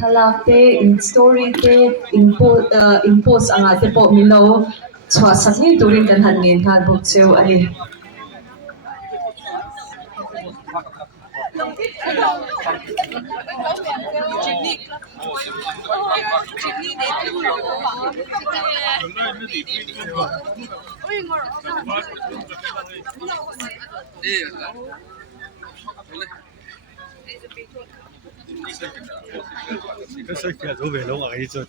Thalak te in story te impose anga te po milo chwa sakni turin kan han ngin khan buk cheu ani cái số kia số về lâu ấy rồi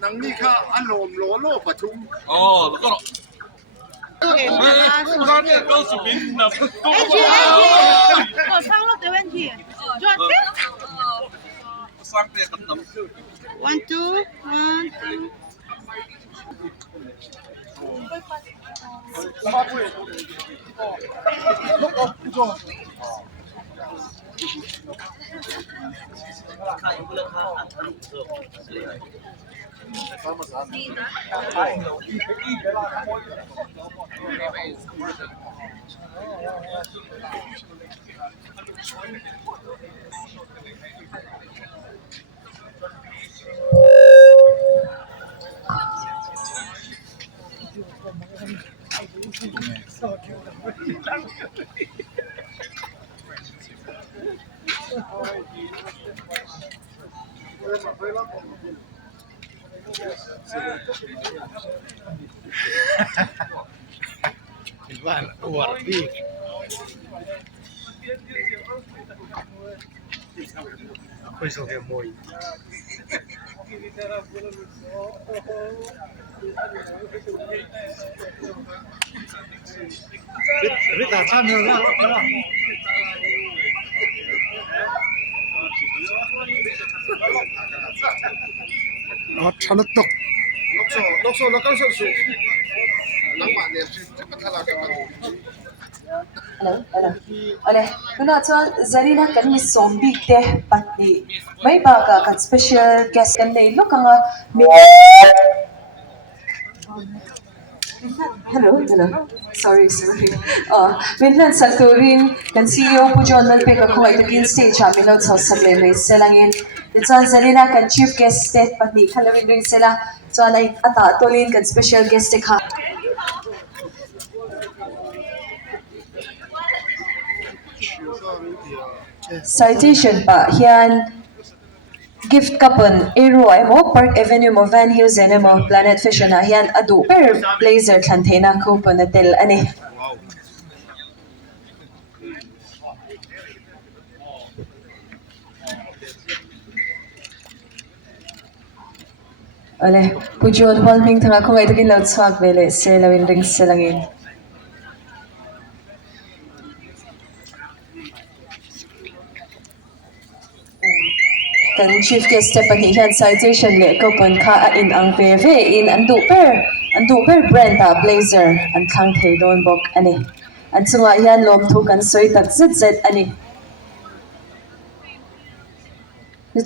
nang ni kha alom lo lo pathum One, two, one, two. Igual, guardi. Questo che è moi. Rita, c'hanno chanat tok lokso lokal so nang ma ne pathala ka Hello. Tuna chuan Zarina kan mi sombi te patni mai ba ka kan special guest kan nei lokanga mi Hello. Sorry. Minlan Salturin kan CEO po John Malpe ka kung ay takin stage ha minot sa sableme selangin. Chuan Zarina kan chief guest te patni kalawin ring sila chuan ay ata tolin kan special guest te ka. Citation pa hiyan gift kapon ero ay mo Park Avenue mo Van Hills mo Planet Fisher na hiyan adu per blazer thantena coupon na tel ani Ole pujon holming thanga kung ay tagin laut swag vele se lawin ring selangin kan chief guest step ani hian citation le coupon kha a in ang ve in andu per brand a blazer an thang thei don bok ani an chunga hian lom thu kan soi tak zet ani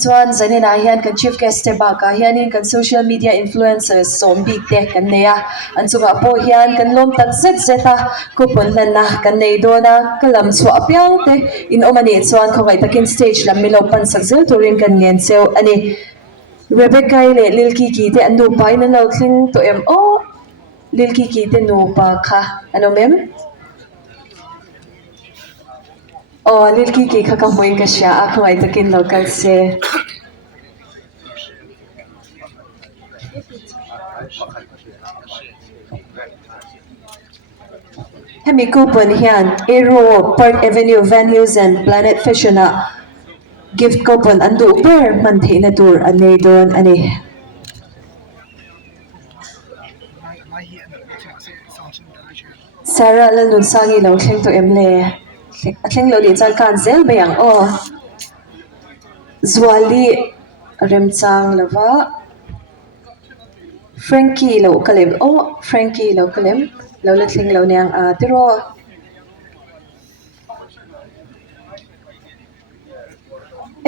Chuan Zanina hian kan chief guest te ba ka hianin kan social media influencers sombi te kan neya an chunga po hian kan lom tak zeta coupon lanna kan nei dona kalam chwa piang te in omani chuan khongai takin stage lam milo pan sakzel turin kan ngen cheu ani Rebecca le Lilki ki te anu pai na lo thling to em o Lilki ki te no pa kha anomem Lilki ki kha ka moi ka sha a khongai takin local se Hemi coupon hian Aero Park Avenue Van Hills and Planet Fashion na gift coupon andu per man theina tur anei don ani Sarah la nun sangi lo thleng to emle thleng lo li chal kan zel bayang Zwali remchang lova Frankie lo kalem Frankie lo kalem lo la thleng lo nyang a tiro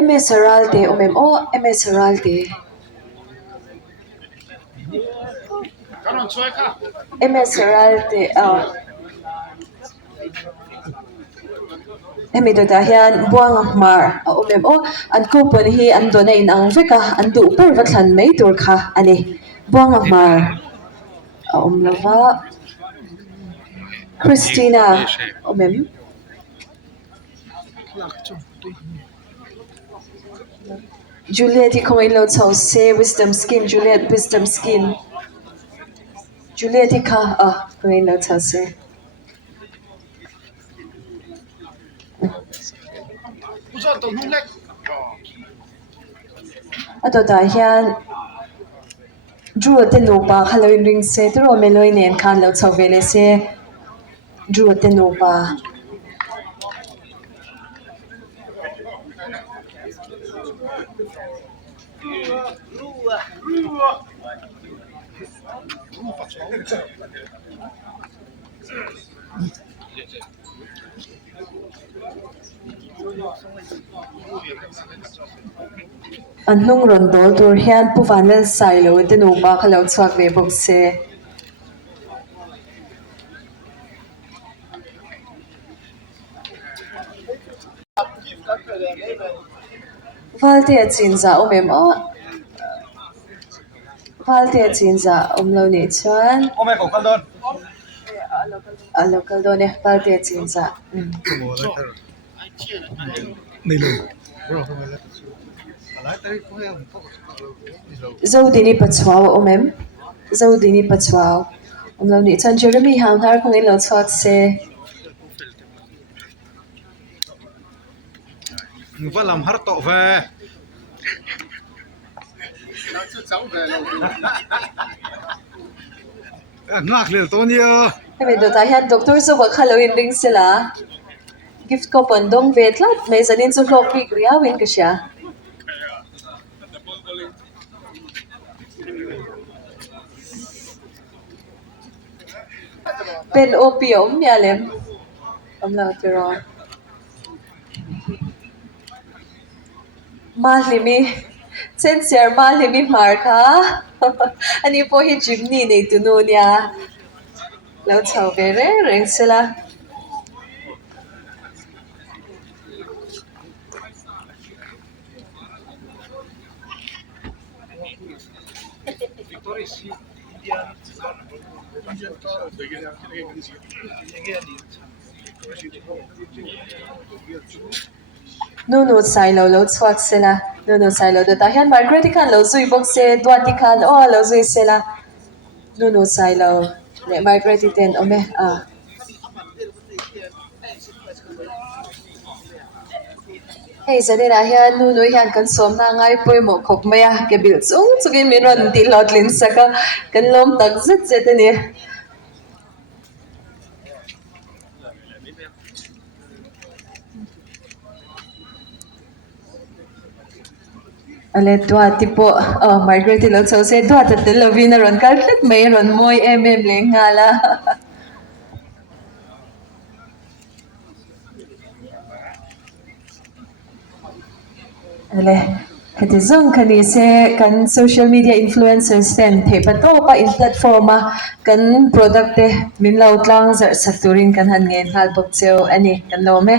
MS Heralte MS Heralte Karon soy ka. MSRL te emi do ta hian buang a hmar a omem o an coupon hi an dona in ang veka an du per va thlan mai tur kha ani buang a hmar a omlova Christina omem Juliet hi khong in lo chho se wisdom skin Juliet wisdom skin Juliet hi kha khong in lo chho se Uzo to nung lek. ato ta hian Drew te no pa Halloween ring se te ro meloi nen khan lo chho vele se Drew te no pa an hnung ron dol tur hian puwanal sai lo te no pa khalo chuak ve bok se valte a chinza omem o valte a chinza omlo ni chuan Ome ko kaldon. a local do ne valte a chinza Nei lo. Bro, ko mala. Ala tari ko ya un poco. zo dini pachwaw omem zo dini pachwaw omlo ni chuan Jeremy hang har khong in lo chuak se Nuva lam har to ve. Ngak le to ni a. hemi do ta hian doctor zo wa Halloween ring sela gift coupon dong ve tlat mai zanin chu hlok pi kriya win ka sha pen opi om ya lem omlo tiro malimi chen ser malimi mar kha ani po hi jimni nei tunu nia lo chho ve re reng sela no sai lo chuak sela no sai lo do ta hian Margaret khan lo zui bok se Dwati khan lo zui sela no sai lo le Margaret ten ome Hei zanina hian nu hian kan som na ngai poimo khop maya ke bil chung chungin min ron ti lotlin saka kan lom tak zet ani ale tua tipo Margaret lo chho se tua te lovina ron kal tlet mai ron moi le ngala ale kati zong kani se kan social media influencers ten the pato pa in platform kan product te min lo tlang zar saturin kan han ngen hal bok cheu ani kan lo me